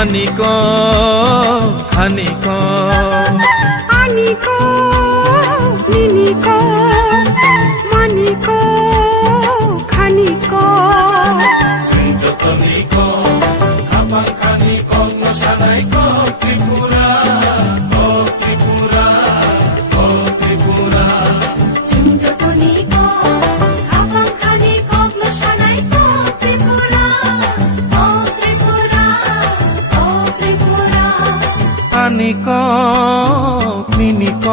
মানিক খানিক আনিক নিনিক মানিক খানিক সিঞ্জতনিক খাপাং খানিক নশানাইক ত্রিপুরা ও ত্রিপুরা ও ত্রিপুরা সিঞ্জতনিক খাপাং খানিক নশানাইক ত্রিপুরা ও ত্রিপুরা ও ত্রিপুরা আনিক নিনিক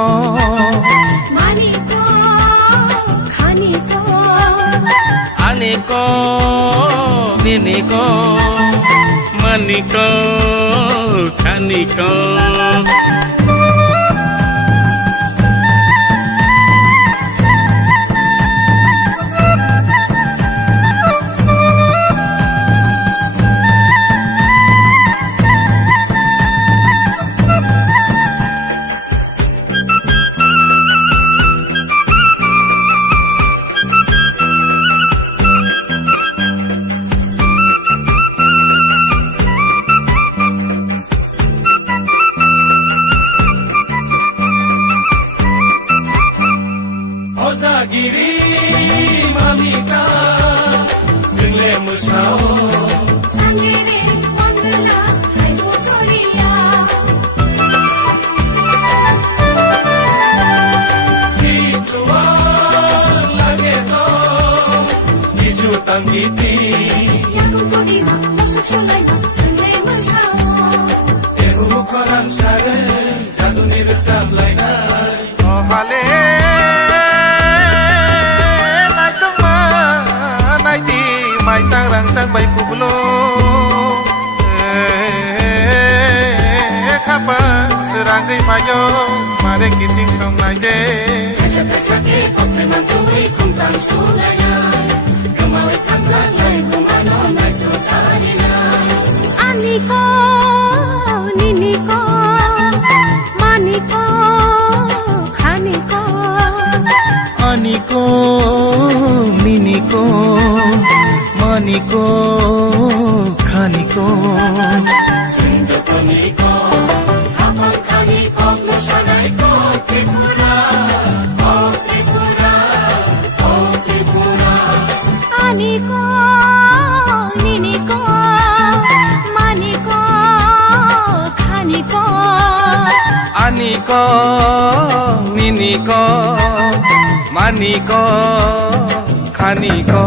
মানিক খানিক আনিক নিনিক মানিক খানিক Ojagiri mamita single musao Sangere wangla hai motoriya Jitwa lage to niju tangiti Yaku kodima masak sulai single musao Ehu koran sare jadu nirjam laina Ohale mai tang rang sang bai kublo khapa serang gai mayo mare kiching som nai de Esa pesa ke kopre mansui kuntang sulaya Kamawe kanzang lai bumano na chutarina Aniko niniko maniko khaniko aniko niniko maniko khaniko Sinjotonic Kapang khaniko musanaiko Tripura Oh Tripura Oh Tripura Aniko niniko maniko khaniko aniko niniko maniko khaniko